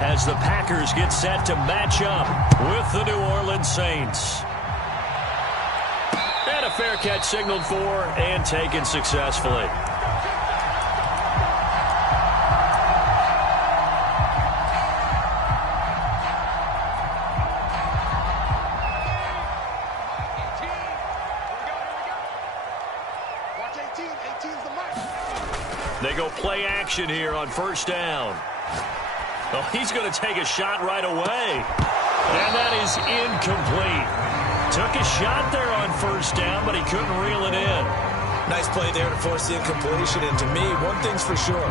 as the Packers get set to match up with the New Orleans Saints. And a fair catch signaled for and taken successfully. They go play action here on first down. Oh, he's going to take a shot right away. And that is incomplete. Took a shot there on first down, but he couldn't reel it in. Nice play there to force the incompletion. And to me, one thing's for sure.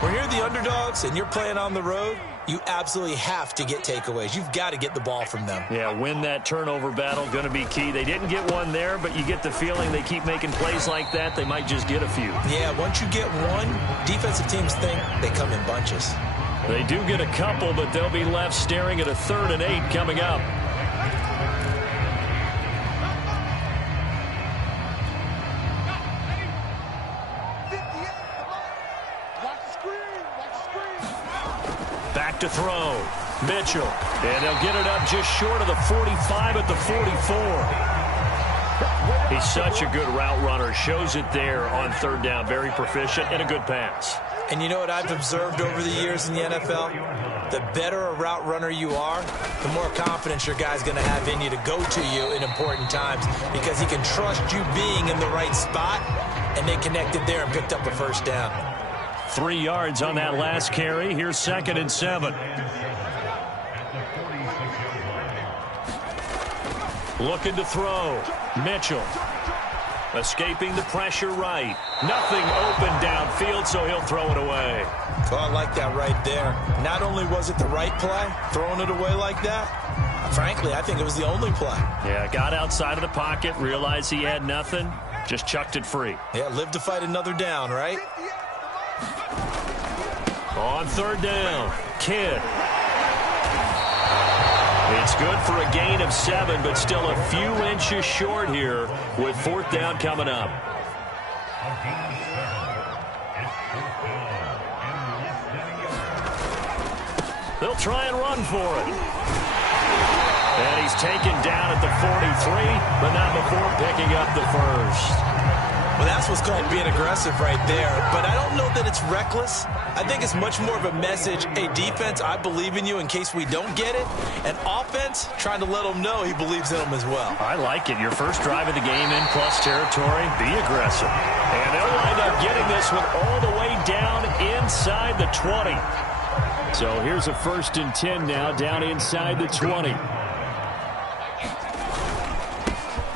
When you're the underdogs and you're playing on the road, you absolutely have to get takeaways. You've got to get the ball from them. Yeah, win that turnover battle, going to be key. They didn't get one there, but you get the feeling they keep making plays like that, they might just get a few. Yeah, once you get one, defensive teams think they come in bunches. They do get a couple, but they'll be left staring at a 3rd and 8 coming up. Back to throw. Mitchell. And they'll get it up just short of the 45 at the 44. He's such a good route runner. Shows it there on 3rd down. Very proficient and a good pass. And you know what I've observed over the years in the NFL? The better a route runner you are, the more confidence your guy's going to have in you to go to you in important times because he can trust you being in the right spot, and they connected there and picked up a first down. 3 yards on that last carry. Here's 2nd and 7. Looking to throw. Mitchell. Escaping the pressure right. Nothing open downfield, so he'll throw it away. Well, I like that right there. Not only was it the right play, throwing it away like that, frankly, I think it was the only play. Yeah, got outside of the pocket, realized he had nothing, just chucked it free. Yeah, live to fight another down, right? On 3rd down, Kidd. It's good for a gain of 7, but still a few inches short here with 4th down coming up. They'll try and run for it. And he's taken down at the 43, but not before picking up the first. Well, that's what's called being aggressive right there. But I don't know that it's reckless. I think it's much more of a message, hey, defense, I believe in you in case we don't get it. And offense, trying to let him know he believes in them as well. I like it. Your first drive of the game in plus territory, be aggressive. And they'll wind up getting this one all the way down inside the 20. So here's a 1st and 10 now down inside the 20.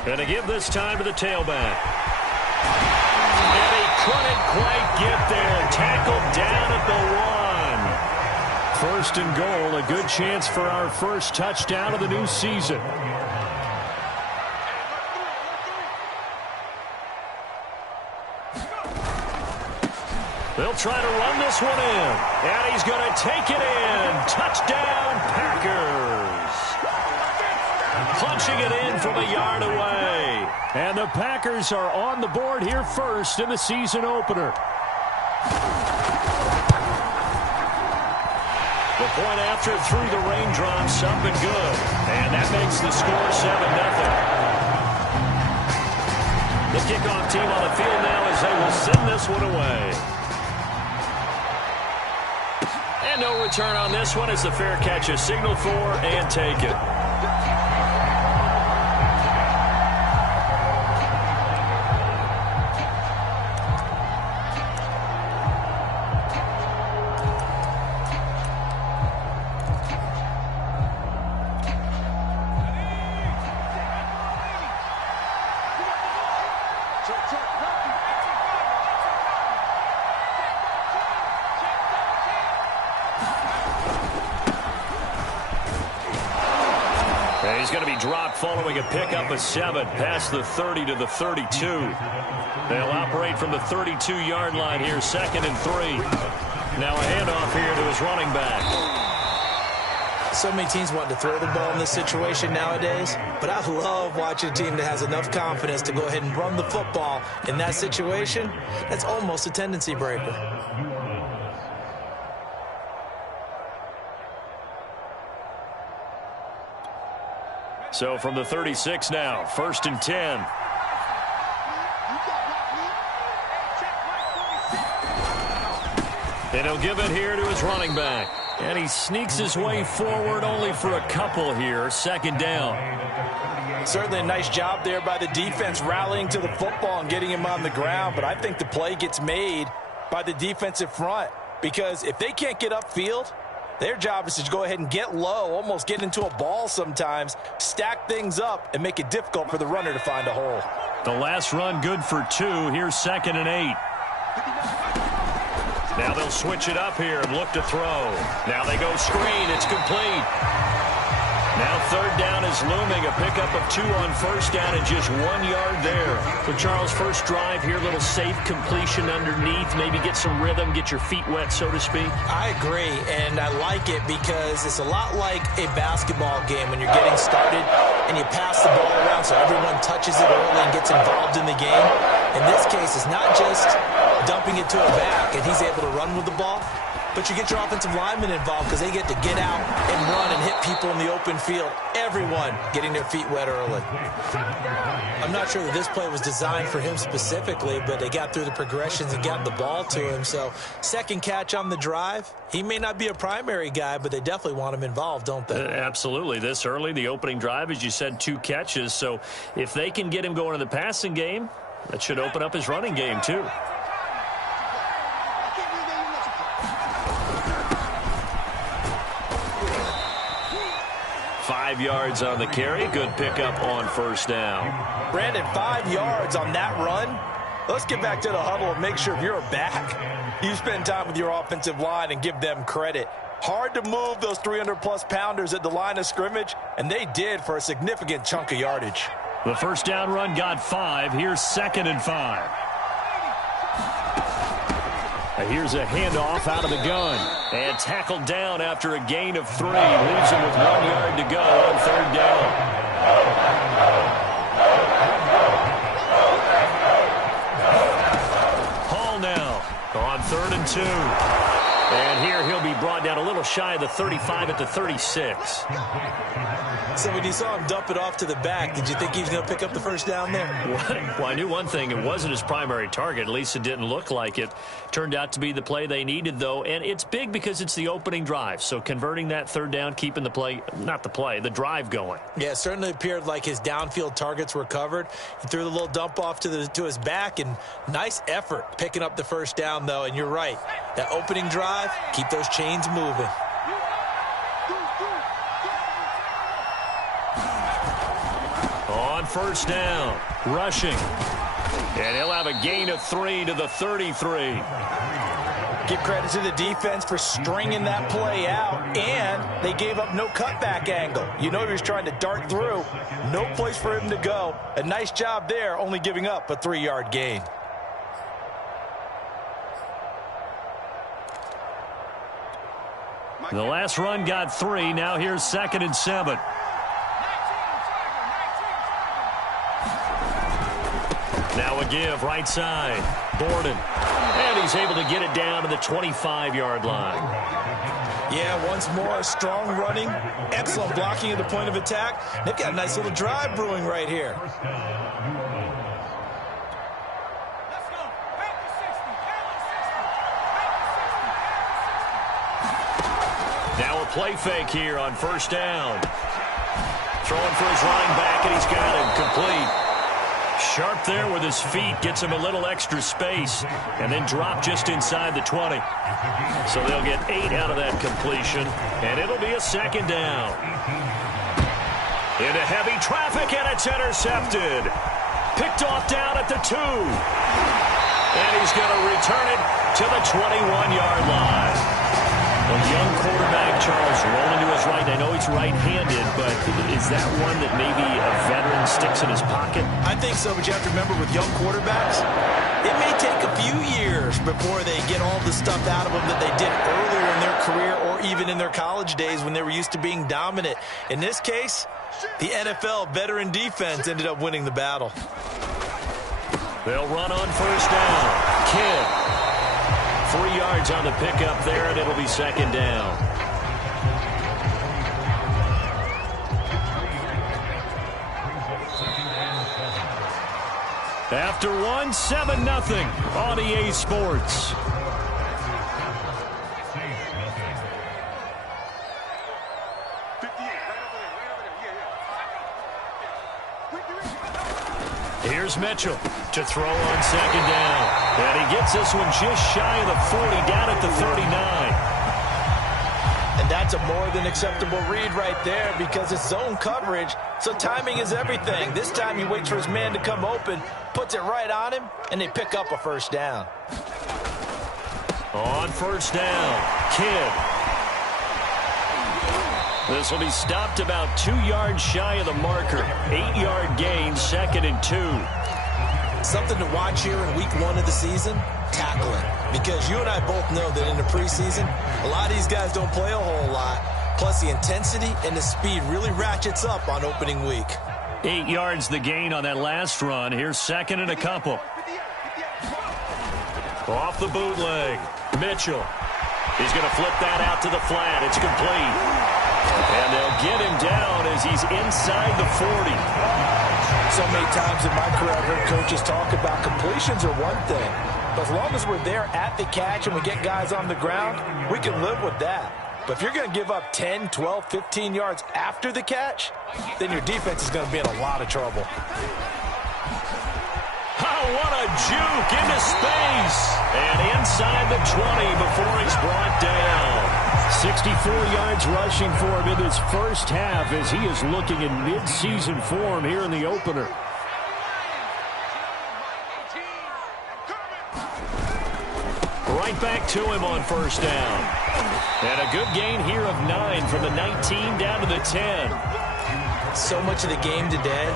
And to give this time to the tailback. And he couldn't quite get there. Tackled down at the 1. 1st and goal, a good chance for our first touchdown of the new season. They'll try to run this one in. And he's going to take it in. Touchdown, Packers. Punching it in from a yard away. And the Packers are on the board here first in the season opener. The point after through the raindrops up and good. And that makes the score 7-0. The kickoff team on the field now as they will send this one away. And no return on this one as the fair catch is signaled for and taken. And he's going to be dropped following a pickup of 7 past the 30 to the 32. They'll operate from the 32-yard line here, 2nd and 3. Now a handoff here to his running back. So many teams want to throw the ball in this situation nowadays, but I love watching a team that has enough confidence to go ahead and run the football in that situation. That's almost a tendency breaker. So from the 36 now, 1st and 10. And he'll give it here to his running back. And he sneaks his way forward only for a couple here. 2nd down. Certainly a nice job there by the defense rallying to the football and getting him on the ground. But I think the play gets made by the defensive front. Because if they can't get upfield, their job is to go ahead and get low, almost get into a ball sometimes, stack things up, and make it difficult for the runner to find a hole. The last run good for 2. Here's 2nd and 8. Now they'll switch it up here and look to throw. Now they go screen. It's complete. Now 3rd down is looming. A pickup of 2 on 1st down and just 1 yard there. So Charles, first drive here, little safe completion underneath. Maybe get some rhythm, get your feet wet, so to speak. I agree, and I like it because it's a lot like a basketball game when you're getting started and you pass the ball around so everyone touches it early and gets involved in the game. In this case, it's not just dumping it to a back and he's able to run with the ball, but you get your offensive linemen involved because they get to get out and run and hit people in the open field. Everyone getting their feet wet early. I'm not sure that this play was designed for him specifically, but they got through the progressions and got the ball to him. So 2nd catch on the drive. He may not be a primary guy, but they definitely want him involved, don't they? Absolutely. This early, the opening drive, as you said, 2 catches. So if they can get him going in the passing game, that should open up his running game too. 5 yards on the carry. Good pickup on 1st down. Brandon, 5 yards on that run. Let's get back to the huddle and make sure if you're a back, you spend time with your offensive line and give them credit. Hard to move those 300-plus pounders at the line of scrimmage, and they did for a significant chunk of yardage. The 1st down run got 5. Here's 2nd and 5. Here's a handoff out of the gun. And tackled down after a gain of 3. Leaves him with 1 yard to go on 3rd down. Hall now on 3rd and 2. And here he'll be brought down a little shy of the 35 at the 36. So when you saw him dump it off to the back, did you think he was going to pick up the 1st down there? Well, I knew one thing. It wasn't his primary target. At least it didn't look like it. Turned out to be the play they needed, though. And it's big because it's the opening drive. So converting that 3rd down, keeping the play, not the play, the drive going. Yeah, it certainly appeared like his downfield targets were covered. He threw the little dump off to his back, and nice effort picking up the 1st down, though. And you're right. That opening drive, keep those chains moving. On 1st down, rushing. And he'll have a gain of 3 to the 33. Give credit to the defense for stringing that play out, and they gave up no cutback angle. You know he was trying to dart through. No place for him to go. A nice job there, only giving up a 3-yard gain. The last run got 3. Now here's 2nd and 7. Now a give, right side. Borden. And he's able to get it down to the 25-yard line. Yeah, once more, strong running, excellent blocking at the point of attack. They've got a nice little drive brewing right here. Now a play fake here on 1st down. Throwing for his running back, and he's got him complete. Sharp there with his feet, gets him a little extra space, and then drop just inside the 20. So they'll get 8 out of that completion, and it'll be a 2nd down. Into heavy traffic, and it's intercepted. Picked off down at the 2. And he's going to return it to the 21-yard line. A young quarterback, Charles, rolling to his right. I know he's right-handed, but is that one that maybe a veteran sticks in his pocket? I think so, but you have to remember with young quarterbacks, it may take a few years before they get all the stuff out of them that they did earlier in their career or even in their college days when they were used to being dominant. In this case, the NFL veteran defense ended up winning the battle. They'll run on 1st down. Kidd. 3 yards on the pickup there, and it'll be 2nd down. After one, 7-0 on EA Sports. Here's Mitchell to throw on second down. And he gets this one just shy of the 40, down at the 39. And that's a more than acceptable read right there because it's zone coverage, so timing is everything. This time he waits for his man to come open, puts it right on him, and they pick up a first down. On first down, Kidd. This will be stopped about 2 yards shy of the marker. 8-yard gain, 2nd and 2. Something to watch here in week 1 of the season, tackling. Because you and I both know that in the preseason, a lot of these guys don't play a whole lot. Plus the intensity and the speed really ratchets up on opening week. 8 yards the gain on that last run. Here's 2nd and a couple. Off the bootleg, Mitchell. He's going to flip that out to the flat. It's complete. And they'll get him down as he's inside the 40. So many times in my career, I've heard coaches talk about completions are one thing. But as long as we're there at the catch and we get guys on the ground, we can live with that. But if you're going to give up 10, 12, 15 yards after the catch, then your defense is going to be in a lot of trouble. Oh, what a juke into space. And inside the 20 before he's brought down. 64 yards rushing for him in his first half as he is looking in mid-season form here in the opener. Right back to him on first down. And a good gain here of 9 from the 19 down to the 10. So much of the game today,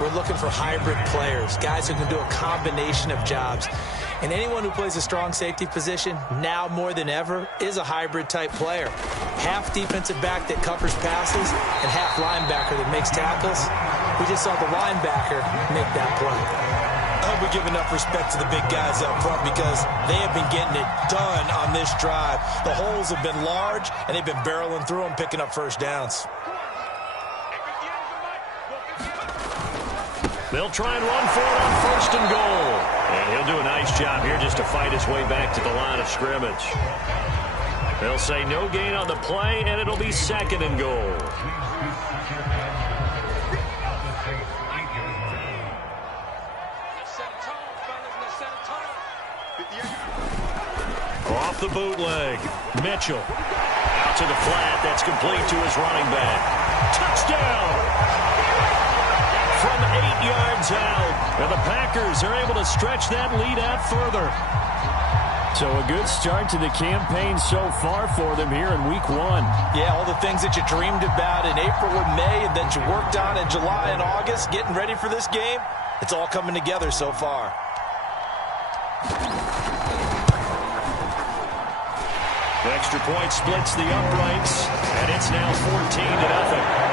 we're looking for hybrid players, guys who can do a combination of jobs. And anyone who plays a strong safety position, now more than ever, is a hybrid-type player. Half defensive back that covers passes and half linebacker that makes tackles. We just saw the linebacker make that play. I hope we give enough respect to the big guys up front because they have been getting it done on this drive. The holes have been large, and they've been barreling through them, picking up first downs. They'll try and run for it on first and goal. And he'll do a nice job here just to fight his way back to the line of scrimmage. They'll say no gain on the play, and it'll be 2nd and goal. Off the bootleg, Mitchell. Out to the flat. That's complete to his running back. Touchdown! From 8 yards out. And the Packers are able to stretch that lead out further. So a good start to the campaign so far for them here in week 1. Yeah, all the things that you dreamed about in April and May and that you worked on in July and August, getting ready for this game, it's all coming together so far. Extra point splits the uprights, and it's now 14-0.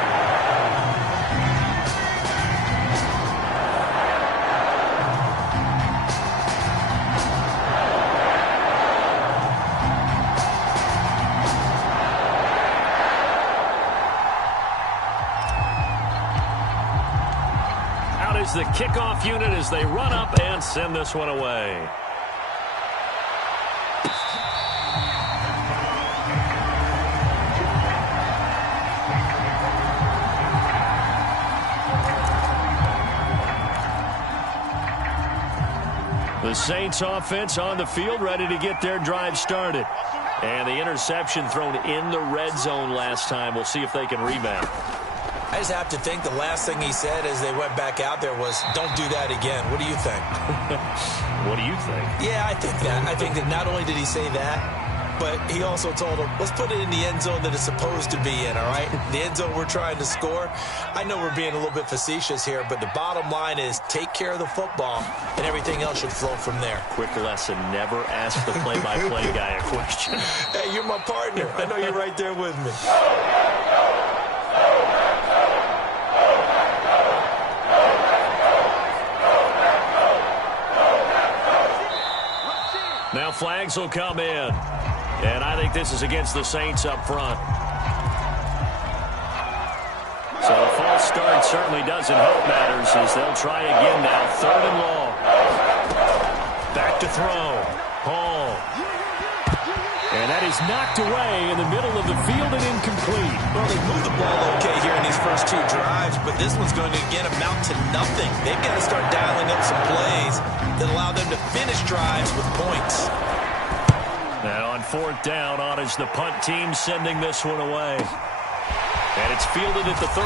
The kickoff unit as they run up and send this one away. The Saints offense on the field ready to get their drive started. And the interception thrown in the red zone last time. We'll see if they can rebound. I just have to think the last thing he said as they went back out there was, don't do that again. What do you think? What do you think? Yeah, I think that. I think that not only did he say that, but he also told them, let's put it in the end zone that it's supposed to be in, all right? The end zone we're trying to score. I know we're being a little bit facetious here, but the bottom line is take care of the football, and everything else should flow from there. Quick lesson, never ask the play-by-play guy a question. Hey, you're my partner. I know you're right there with me. Now flags will come in. And I think this is against the Saints up front. So a false start certainly doesn't help matters as they'll try again now. 3rd and long. Back to throw. Hall. And that is knocked away in the middle of the field and incomplete. Well, they moved the ball okay here in these first 2 drives, but this one's going to, again, amount to nothing. They've got to start dialing up some plays that allow them to finish drives with points. Now on 4th down, on is the punt team sending this one away. And it's fielded at the 34.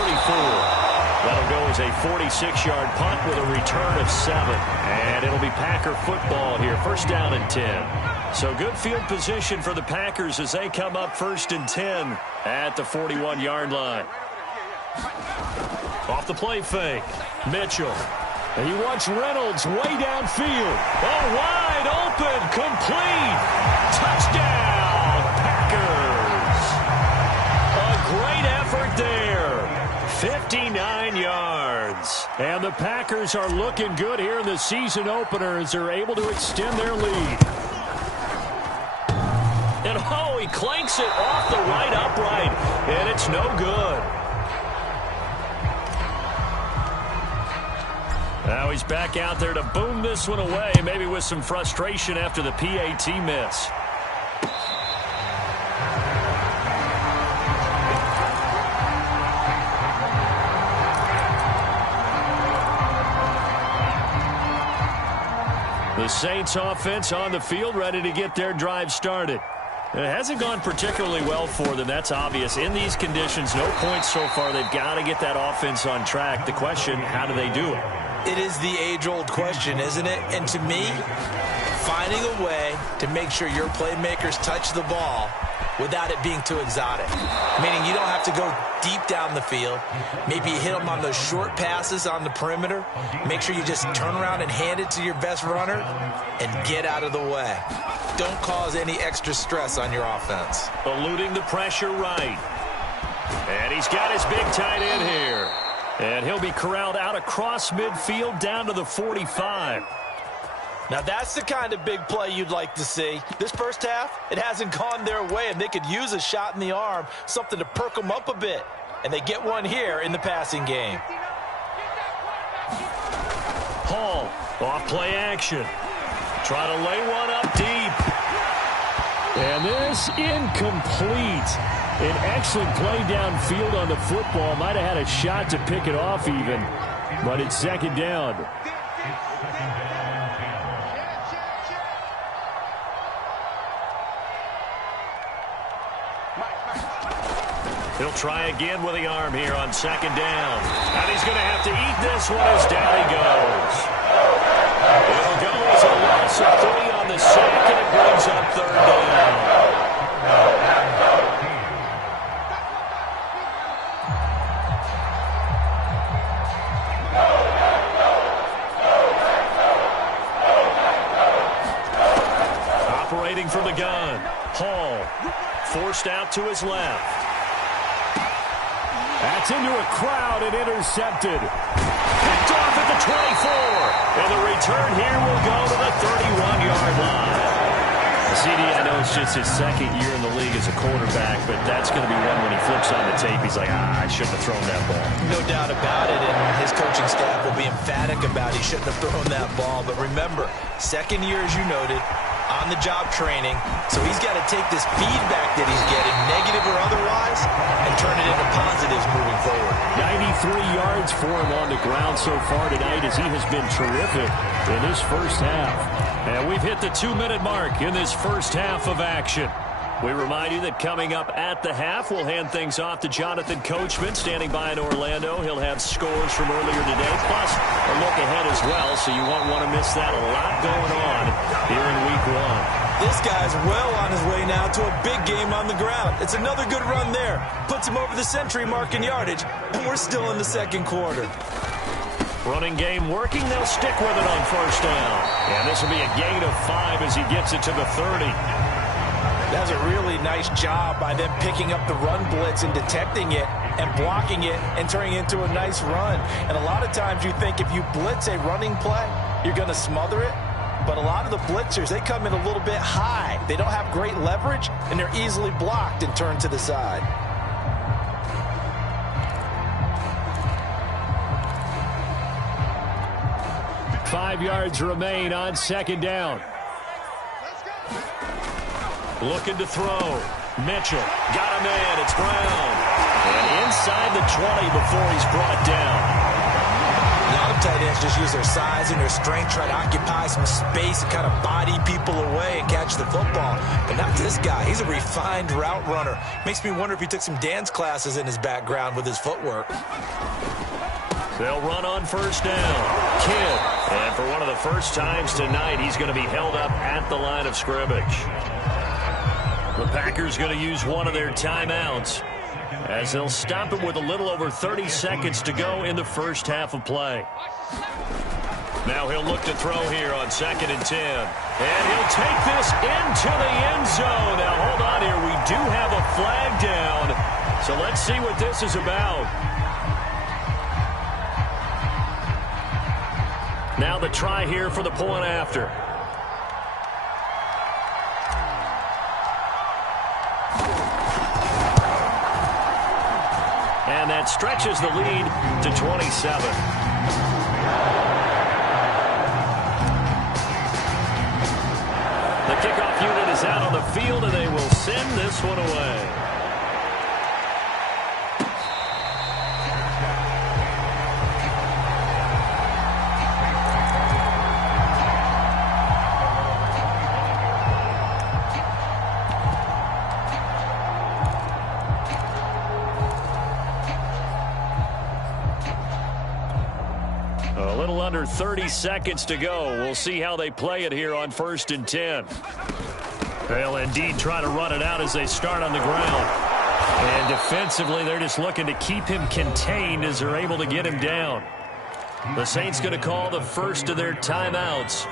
That'll go as a 46-yard punt with a return of 7. And it'll be Packer football here. 1st down and 10. So good field position for the Packers as they come up 1st and 10 at the 41-yard line. Off the play fake. Mitchell. And he wants Reynolds way downfield. Oh, wide open. Complete. Touchdown, Packers. A great effort there. 59 yards. And the Packers are looking good here in the season opener as they're able to extend their lead. And oh, he clanks it off the right upright. And it's no good. Now he's back out there to boom this one away, maybe with some frustration after the PAT miss. The Saints offense on the field, ready to get their drive started. It hasn't gone particularly well for them. That's obvious. In these conditions, no points so far. They've got to get that offense on track. The question, how do they do it? It is the age-old question, isn't it? And to me, finding a way to make sure your playmakers touch the ball without it being too exotic. Meaning you don't have to go deep down the field. Maybe you hit them on those short passes on the perimeter. Make sure you just turn around and hand it to your best runner and get out of the way. Don't cause any extra stress on your offense. Eluding the pressure right. And he's got his big tight end here. And he'll be corralled out across midfield down to the 45. Now that's the kind of big play you'd like to see. This first half, it hasn't gone their way, and they could use a shot in the arm, something to perk them up a bit. And they get one here in the passing game. Hall, off play action. Try to lay one up deep. And this incomplete. An excellent play downfield on the football. Might have had a shot to pick it off even, but it's 2nd down. He'll try again with the arm here on 2nd down. And he's going to have to eat this one as down he goes. It'll go as a loss of 3 on the sack, and it brings up 3rd down. From the gun. Hall forced out to his left. That's into a crowd and intercepted. Picked off at the 24. And the return here will go to the 31-yard line. CD, I know it's just his 2nd year in the league as a quarterback, but that's going to be one when he flips on the tape. He's like, I shouldn't have thrown that ball. No doubt about it, and his coaching staff will be emphatic about he shouldn't have thrown that ball. But remember, 2nd year, as you noted, on-the-job training, so he's got to take this feedback that he's getting, negative or otherwise, and turn it into positives moving forward. 93 yards for him on the ground so far tonight as he has been terrific in this first half. And we've hit the 2-minute mark in this first half of action. We remind you that coming up at the half, we'll hand things off to Jonathan Coachman, standing by in Orlando. He'll have scores from earlier today, plus a look ahead as well, so you won't want to miss that. A lot going on here in Week 1. This guy's well on his way now to a big game on the ground. It's another good run there. Puts him over the century mark in yardage, and we're still in the 2nd quarter. Running game working. They'll stick with it on 1st down. And this will be a gain of 5 as he gets it to the 30. That's a really nice job by them picking up the run blitz and detecting it and blocking it and turning it into a nice run. And a lot of times you think if you blitz a running play, you're going to smother it. But a lot of the blitzers, they come in a little bit high. They don't have great leverage, and they're easily blocked and turned to the side. 5 yards remain on second down. Looking to throw. Mitchell got him in. It's Brown. And inside the 20 before he's brought down. A lot of tight ends just use their size and their strength, try to occupy some space and kind of body people away and catch the football. But not this guy. He's a refined route runner. Makes me wonder if he took some dance classes in his background with his footwork. They'll run on first down. Kidd. And for one of the first times tonight, he's going to be held up at the line of scrimmage. The Packers going to use one of their timeouts as they'll stop it with a little over 30 seconds to go in the first half of play. Now he'll look to throw here on 2nd and 10. And he'll take this into the end zone. Now hold on here. We do have a flag down. So let's see what this is about. Now the try here for the point after. And that stretches the lead to 27. The kickoff unit is out on the field, and they will send this one away. A little under 30 seconds to go. We'll see how they play it here on 1st and 10. They'll indeed try to run it out as they start on the ground. And defensively, they're just looking to keep him contained as they're able to get him down. The Saints going to call the first of their timeouts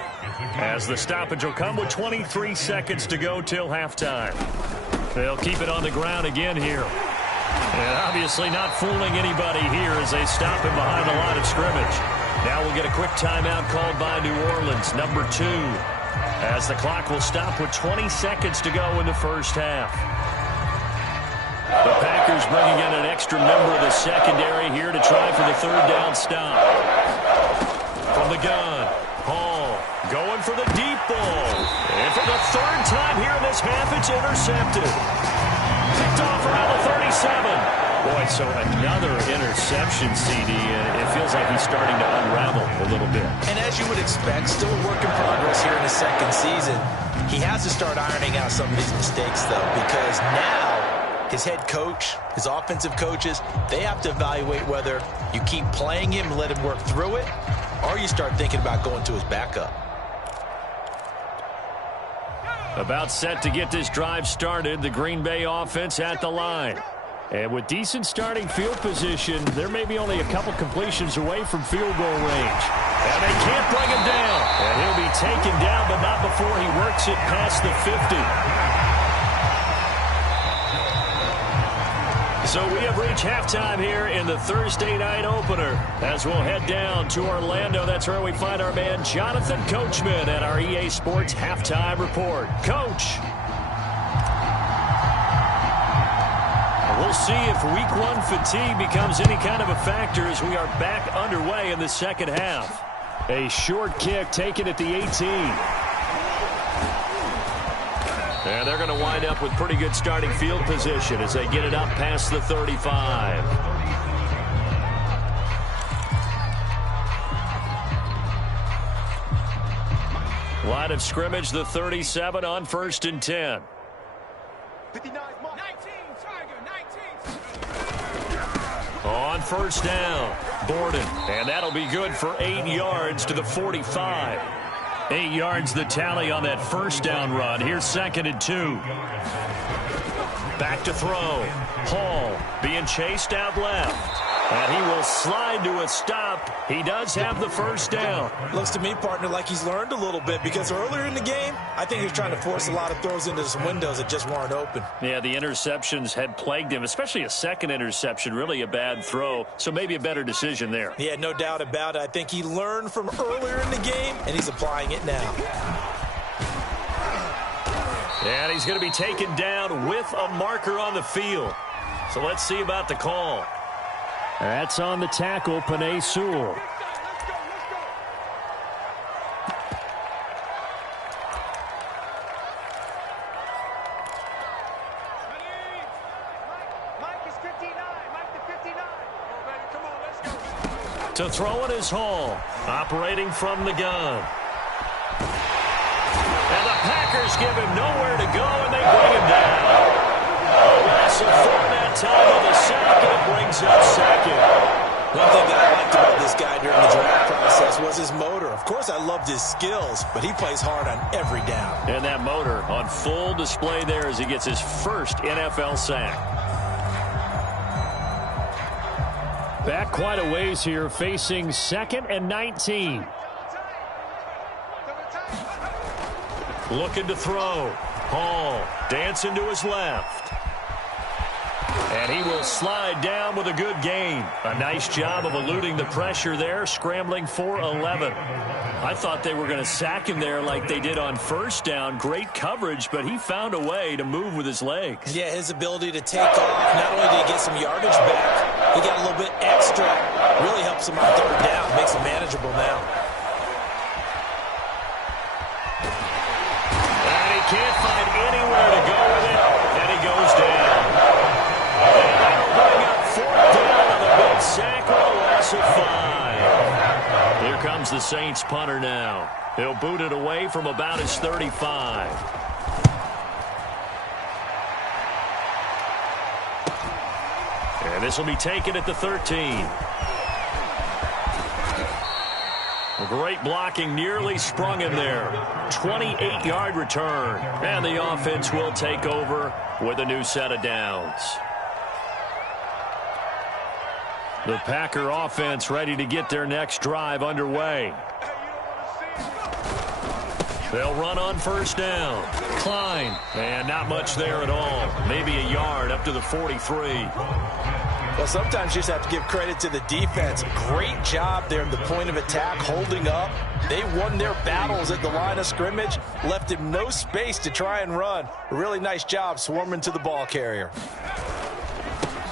as the stoppage will come with 23 seconds to go till halftime. They'll keep it on the ground again here. And obviously not fooling anybody here as they stop him behind the line of scrimmage. Now we'll get a quick timeout called by New Orleans, number 2, as the clock will stop with 20 seconds to go in the first half. The Packers bringing in an extra member of the secondary here to try for the 3rd down stop. From the gun, Hall going for the deep ball. And for the 3rd time here in this half, it's intercepted. Picked off around the 37. Boy, so another interception, CD, and it feels like he's starting to unravel a little bit. And as you would expect, still a work in progress here in his 2nd season. He has to start ironing out some of these mistakes, though, because now his head coach, his offensive coaches, they have to evaluate whether you keep playing him and let him work through it, or you start thinking about going to his backup. About set to get this drive started, the Green Bay offense at the line. And with decent starting field position, there may be only a couple completions away from field goal range. And they can't bring him down. And he'll be taken down, but not before he works it past the 50. So we have reached halftime here in the Thursday night opener. As we'll head down to Orlando, that's where we find our man Jonathan Coachman at our EA Sports Halftime Report. Coach. We'll see if week 1 fatigue becomes any kind of a factor as we are back underway in the second half. A short kick taken at the 18. And they're going to wind up with pretty good starting field position as they get it up past the 35. Line of scrimmage, the 37 on 1st and 10. 59. On first down, Borden, and that'll be good for 8 yards to the 45. 8 yards the tally on that first down run. Here's 2nd and 2. Back to throw. Hall being chased out left. And he will slide to a stop. He does have the first down. Looks to me, partner, like he's learned a little bit because earlier in the game, I think he was trying to force a lot of throws into some windows that just weren't open. Yeah, the interceptions had plagued him, especially a second interception, really a bad throw. So maybe a better decision there. Yeah, no doubt about it. I think he learned from earlier in the game, and he's applying it now. And he's going to be taken down with a marker on the field. So let's see about the call. That's on the tackle, Penei Sewell. To throw it is Hall, operating from the gun. And the Packers give him nowhere to go, and they bring him down. A loss of 4 that time on the sack, and it brings up second. One thing that I liked about this guy during the draft process was his motor. Of course, I loved his skills, but he plays hard on every down. And that motor on full display there as he gets his first NFL sack. Back quite a ways here, facing 2nd and 19. Looking to throw. Hall dancing to his left. And he will slide down with a good gain. A nice job of eluding the pressure there, scrambling for 11. I thought they were going to sack him there like they did on first down. Great coverage, but he found a way to move with his legs. Yeah, his ability to take off, not only did he get some yardage back, he got a little bit extra. Really helps him on third down, makes him manageable now. And he can't find anywhere to go with it, and he goes down. And that'll bring up 4th down on the big sack with a loss of 5. Here comes the Saints punter now. He'll boot it away from about his 35. And this will be taken at the 13. Great blocking, nearly sprung him there. 28-yard return. And the offense will take over with a new set of downs. The Packer offense ready to get their next drive underway. They'll run on first down. Klein. And not much there at all. Maybe a yard up to the 43. Well, sometimes you just have to give credit to the defense. Great job there at the point of attack, holding up. They won their battles at the line of scrimmage, left him no space to try and run. A really nice job swarming to the ball carrier.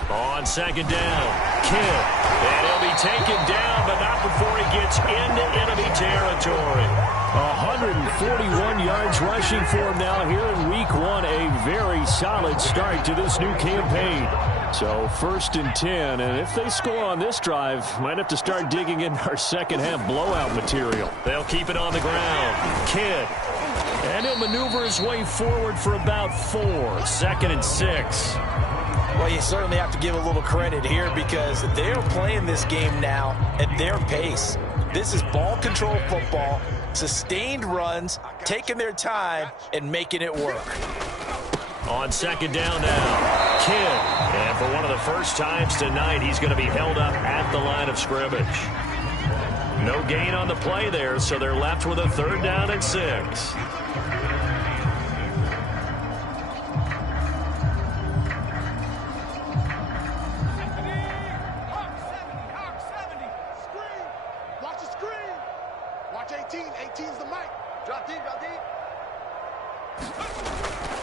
On second down, Kidd. And he'll be taken down, but not before he gets into enemy territory. 141 yards rushing for him now here in week 1. A very solid start to this new campaign. So 1st and 10, and if they score on this drive, might have to start digging in our second half blowout material. They'll keep it on the ground. Kidd. And he'll maneuver his way forward for about 4. 2nd and 6. Well, you certainly have to give a little credit here because they are playing this game now at their pace. This is ball control football, sustained runs, taking their time, and making it work. On second down now, Kidd. And for one of the first times tonight, he's going to be held up at the line of scrimmage. No gain on the play there, so they're left with a 3rd down and 6.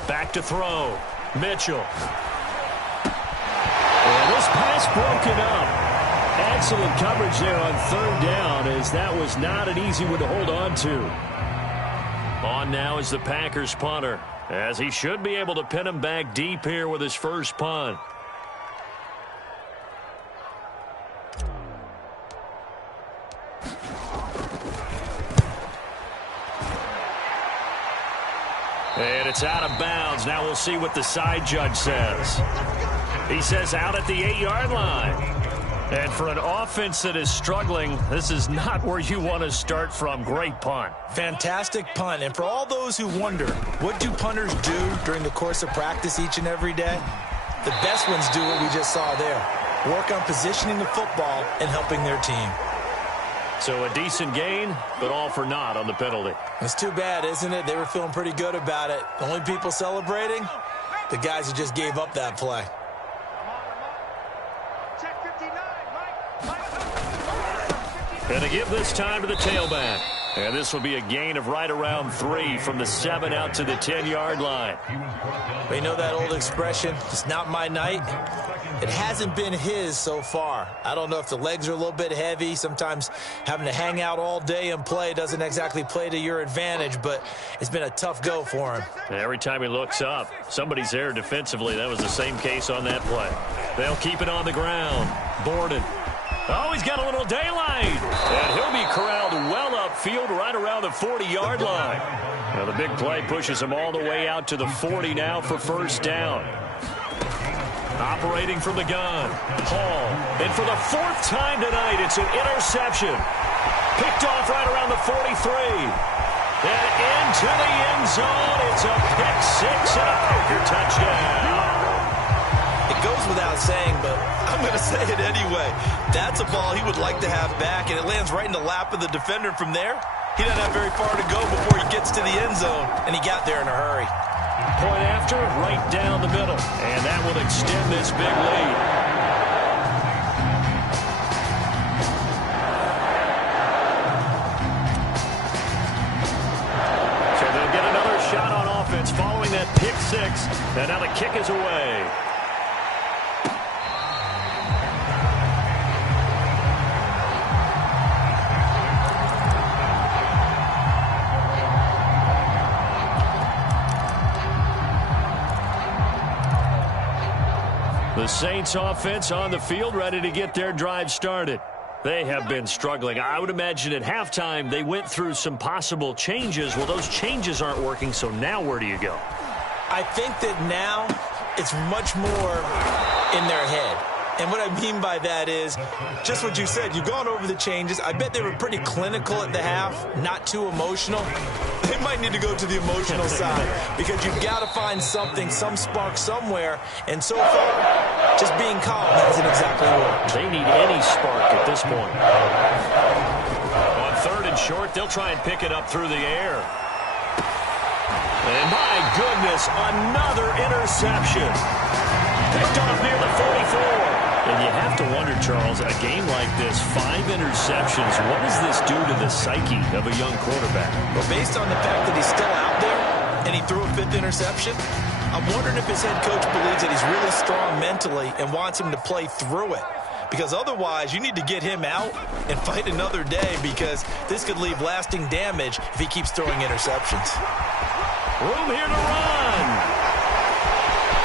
Back to throw. Mitchell. And this pass broken up. Excellent coverage there on 3rd down, as that was not an easy one to hold on to. On now is the Packers punter, as he should be able to pin him back deep here with his first punt. And it's out of bounds. Now we'll see what the side judge says. He says out at the 8-yard line. And for an offense that is struggling, this is not where you want to start from. Great punt. Fantastic punt. And for all those who wonder, what do punters do during the course of practice each and every day? The best ones do what we just saw there. Work on positioning the football and helping their team. So a decent gain, but all for naught on the penalty. It's too bad, isn't it? They were feeling pretty good about it. The only people celebrating, the guys who just gave up that play. And to give this time to the tailback. And this will be a gain of right around 3 from the 7 out to the 10-yard line. But you know that old expression, it's not my night? It hasn't been his so far. I don't know if the legs are a little bit heavy. Sometimes having to hang out all day and play doesn't exactly play to your advantage, but it's been a tough go for him. Every time he looks up, somebody's there defensively. That was the same case on that play. They'll keep it on the ground. Borden. Oh, he's got a little daylight. And he'll be corralled well upfield right around the 40-yard line. Now the big play pushes him all the way out to the 40 now for first down. Operating from the gun, Hall. And for the fourth time tonight, it's an interception. Picked off right around the 43. And into the end zone. It's a pick six and a Packer touchdown. It goes without saying, but I'm going to say it anyway. That's a ball he would like to have back, and it lands right in the lap of the defender. From there, he doesn't have very far to go before he gets to the end zone, and he got there in a hurry. Point after, right down the middle, and that will extend this big lead. So they'll get another shot on offense following that pick six, and now the kick is away. The Saints offense on the field, ready to get their drive started. They have been struggling. I would imagine at halftime they went through some possible changes. Well, those changes aren't working, so now where do you go? I think that now it's much more in their head. And what I mean by that is just what you said. You've gone over the changes. I bet they were pretty clinical at the half, not too emotional. They might need to go to the emotional side because you've got to find something, some spark somewhere. And so far, just being calm hasn't exactly worked. They need any spark at this point. On third and short, they'll try and pick it up through the air. And my goodness, another interception. Picked off near the 44. And you have to wonder, Charles, a game like this, 5 interceptions, what does this do to the psyche of a young quarterback? Well, based on the fact that he's still out there and he threw a 5th interception, I'm wondering if his head coach believes that he's really strong mentally and wants him to play through it. Because otherwise, you need to get him out and fight another day because this could leave lasting damage if he keeps throwing interceptions. Room here to run.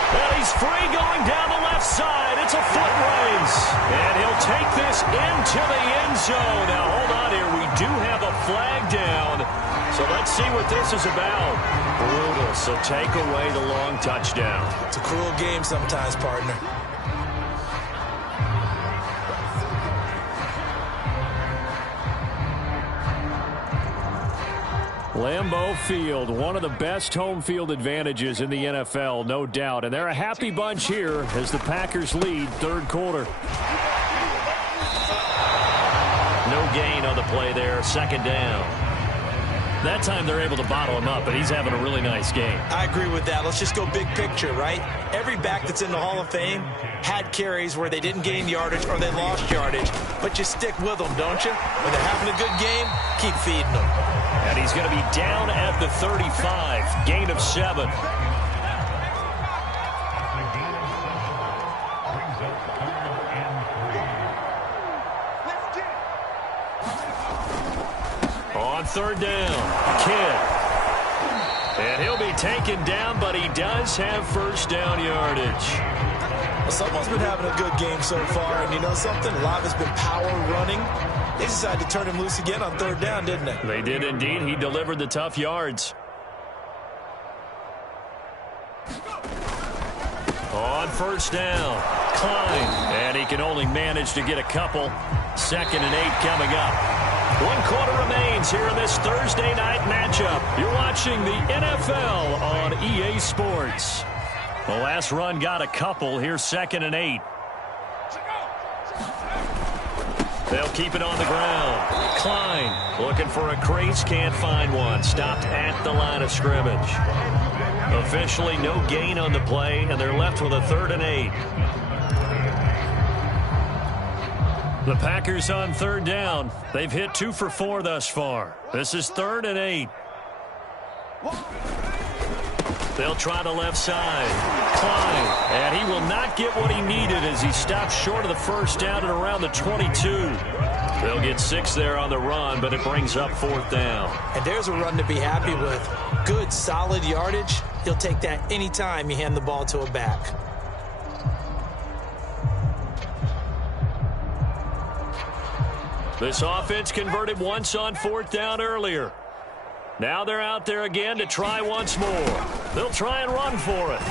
And he's free going down the left side. It's a foot race. And he'll take this into the end zone. Now, hold on here. We do have a flag down. So let's see what this is about. Brutal. So take away the long touchdown. It's a cruel game sometimes, partner. Lambeau Field, one of the best home field advantages in the NFL, no doubt. And they're a happy bunch here as the Packers lead third quarter. No gain on the play there, second down. That time they're able to bottle him up, but he's having a really nice game. I agree with that. Let's just go big picture, right? Every back that's in the Hall of Fame had carries where they didn't gain yardage or they lost yardage, but you stick with them, don't you? When they're having a good game, keep feeding them. And he's going to be down at the 35, gain of 7. On third down, Kidd. And he'll be taken down, but he does have first down yardage. Well, someone's been having a good game so far, and you know something? A lot has been power running. They decided to turn him loose again on third down, didn't they? They did indeed. He delivered the tough yards. On first down, Klein. And he can only manage to get a couple. 2nd and 8 coming up. 1 quarter remains here in this Thursday night matchup. You're watching the NFL on EA Sports. The last run got a couple. Here's 2nd and 8. They'll keep it on the ground. Klein looking for a crease, can't find one. Stopped at the line of scrimmage. Officially no gain on the play, and they're left with a 3rd and 8. The Packers on third down. They've hit 2 for 4 thus far. This is 3rd and 8. They'll try the left side. Klein, and he will not get what he needed as he stops short of the first down at around the 22. They'll get 6 there on the run, but it brings up 4th down. And there's a run to be happy with. Good, solid yardage. He'll take that anytime you hand the ball to a back. This offense converted once on 4th down earlier. Now they're out there again to try once more. They'll try and run for it.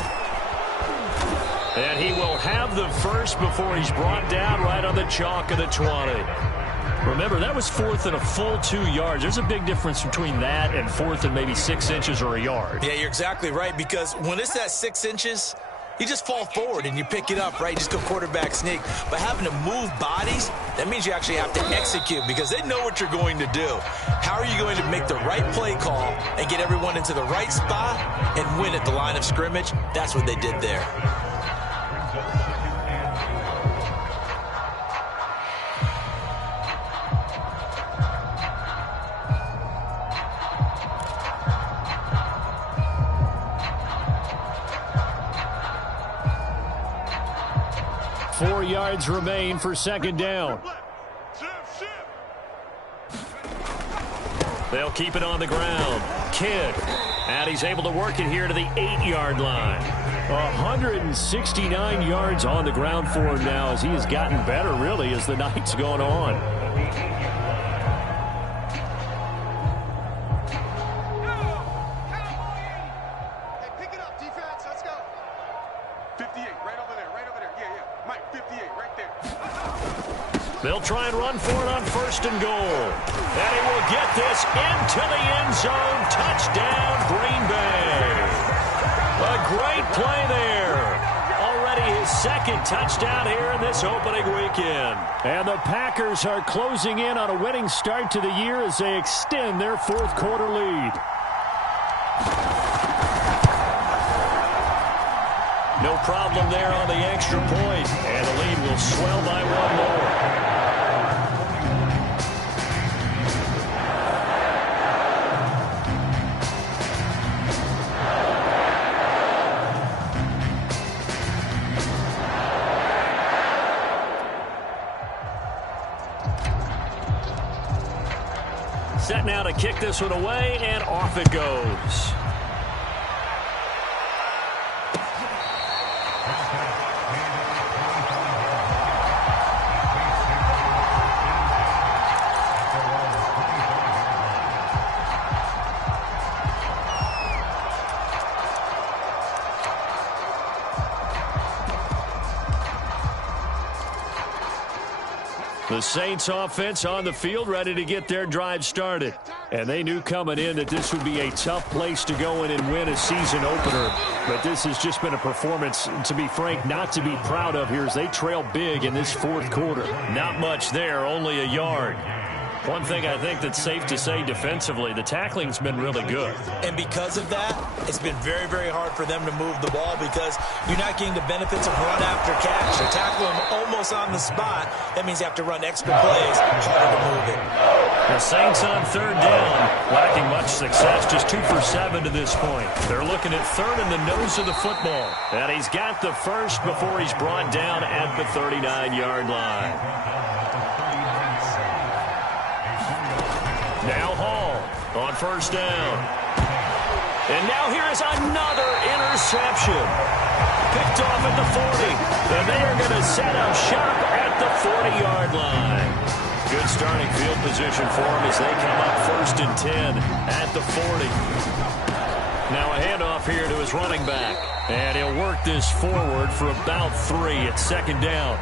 And he will have the first before he's brought down right on the chalk of the 20. Remember, that was 4th and a full 2 yards. There's a big difference between that and 4th and maybe 6 inches or a yard. Yeah, you're exactly right, because when it's that 6 inches, you just fall forward and you pick it up, right? You just go quarterback sneak. But having to move bodies, that means you actually have to execute because they know what you're going to do. How are you going to make the right play call and get everyone into the right spot and win at the line of scrimmage? That's what they did there. Four yards remain for 2nd down. They'll keep it on the ground. Kidd. And he's able to work it here to the 8-yard line. 169 yards on the ground for him now as he has gotten better, really, as the night's gone on. They'll try and run for it on 1st and goal. And he will get this into the end zone. Touchdown, Green Bay. A great play there. Already his 2nd touchdown here in this opening weekend. And the Packers are closing in on a winning start to the year as they extend their 4th quarter lead. No problem there on the extra point. And the lead will swell by 1 more. Set now to kick this one away, and off it goes. The Saints offense on the field ready to get their drive started. And they knew coming in that this would be a tough place to go in and win a season opener. But this has just been a performance, to be frank, not to be proud of here as they trail big in this 4th quarter. Not much there, only a yard. One thing I think that's safe to say defensively, the tackling's been really good. And because of that, it's been very, very hard for them to move the ball because you're not getting the benefits of run after catch. They're tackling them almost on the spot. That means you have to run extra plays, harder to move it. The Saints on 3rd down, lacking much success, just 2 for 7 to this point. They're looking at 3rd in the nose of the football. And he's got the first before he's brought down at the 39-yard line. Now Hall on 1st down. And now here is another interception. Picked off at the 40. And they are going to set up shop at the 40-yard line. Good starting field position for them as they come up 1st and 10 at the 40. Now a handoff here to his running back. And he'll work this forward for about 3 at 2nd down.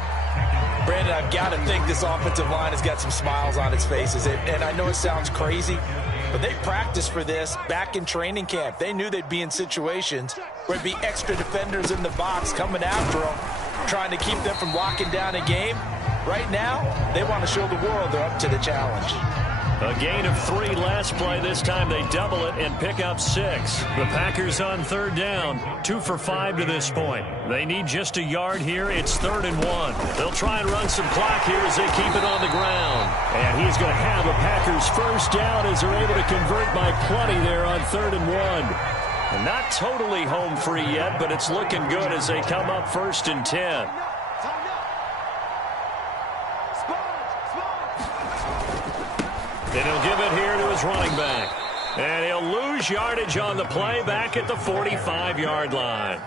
Brandon, I've got to think this offensive line has got some smiles on its faces. And I know it sounds crazy, but they practiced for this back in training camp. They knew they'd be in situations where there'd be extra defenders in the box coming after them, trying to keep them from locking down a game. Right now, they want to show the world they're up to the challenge. A gain of 3 last play. This time they double it and pick up 6. The Packers on 3rd down, 2 for 5 to this point. They need just a yard here. It's 3rd and 1. They'll try and run some clock here as they keep it on the ground. And he's going to have a Packers first down as they're able to convert by plenty there on 3rd and 1. And not totally home free yet, but it's looking good as they come up 1st and 10. And he'll give it here to his running back. And he'll lose yardage on the play back at the 45-yard line.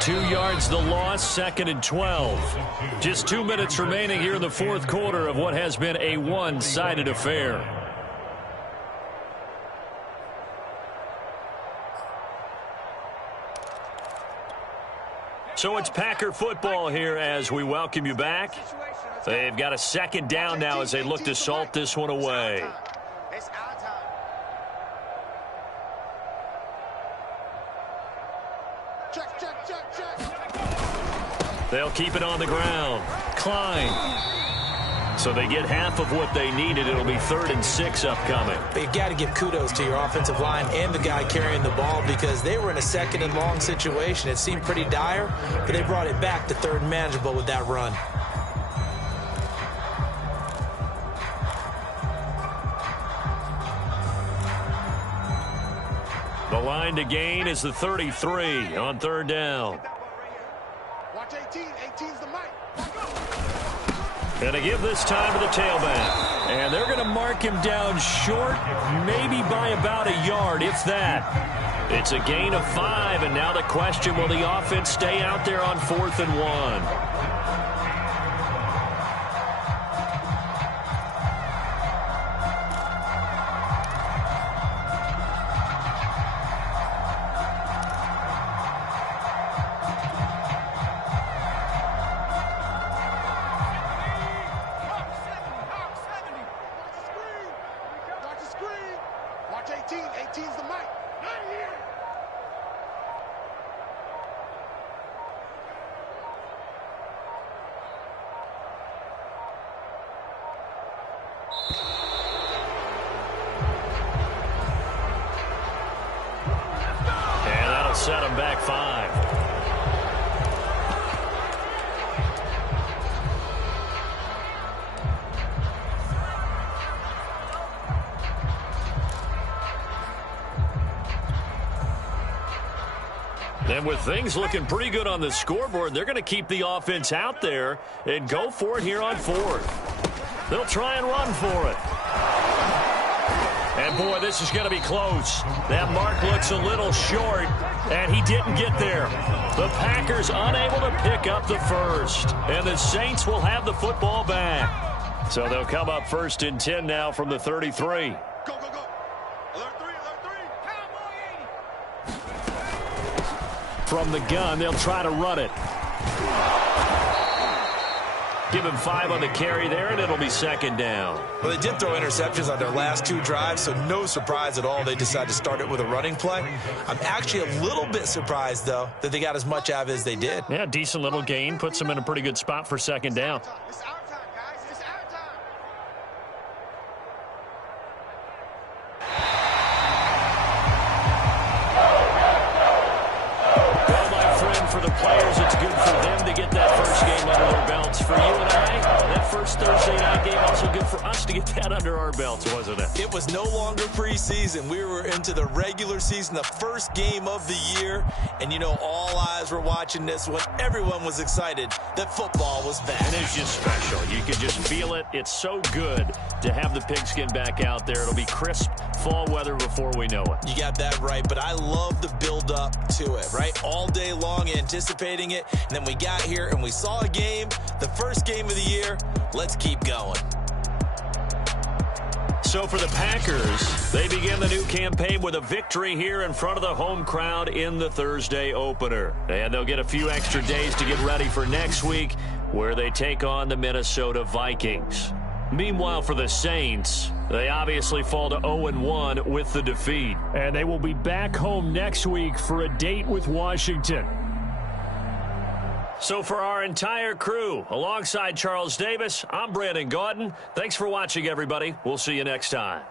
2 yards the loss, 2nd and 12. Just 2 minutes remaining here in the fourth quarter of what has been a one-sided affair. So it's Packer football here as we welcome you back. They've got a 2nd down now as they look to salt this one away. They'll keep it on the ground. Klein. So they get half of what they needed. It'll be 3rd and 6 upcoming. But you got to give kudos to your offensive line and the guy carrying the ball because they were in a 2nd and long situation. It seemed pretty dire, but they brought it back to 3rd and manageable with that run. The line to gain is the 33 on 3rd down. Watch 18. 18's the mic. And to give this time to the tailback. And they're going to mark him down short, maybe by about a yard, if that. It's a gain of 5, and now the question, will the offense stay out there on 4th and 1? Watch 18. 18's the mic. Right here. And that'll set him back 5. And with things looking pretty good on the scoreboard, they're going to keep the offense out there and go for it here on 4th. They'll try and run for it. And, boy, this is going to be close. That mark looks a little short, and he didn't get there. The Packers unable to pick up the first, and the Saints will have the football back. So they'll come up 1st and 10 now from the 33. Go, go, go. Alert 3, alert 3. From the gun, they'll try to run it. Give him 5 on the carry there, and it'll be 2nd down. Well, they did throw interceptions on their last 2 drives, so no surprise at all they decided to start it with a running play. I'm actually a little bit surprised, though, that they got as much out of it as they did. Yeah, decent little gain. Puts them in a pretty good spot for 2nd down. It's our time, guys. It's our time. Well, my friend, for the players, it's good for them to get that first game under their belts. For you and I, that first Thursday night game, also good for us to get that under our belts, wasn't it? It was no longer preseason. We were into the regular season, the first game of the year. And, you know, all eyes were watching this when everyone was excited that football was back. And it's just special. You can just feel it. It's so good to have the pigskin back out there. It'll be crisp fall weather before we know it. You got that right, but I love the build-up to it, right? All day long anticipating it, and then we got here and we saw a game, the first game of the year. Let's keep going. So for the Packers, they begin the new campaign with a victory here in front of the home crowd in the Thursday opener. And they'll get a few extra days to get ready for next week, where they take on the Minnesota Vikings. Meanwhile, for the Saints, they obviously fall to 0-1 with the defeat. And they will be back home next week for a date with Washington. So for our entire crew, alongside Charles Davis, I'm Brandon Gaudin. Thanks for watching, everybody. We'll see you next time.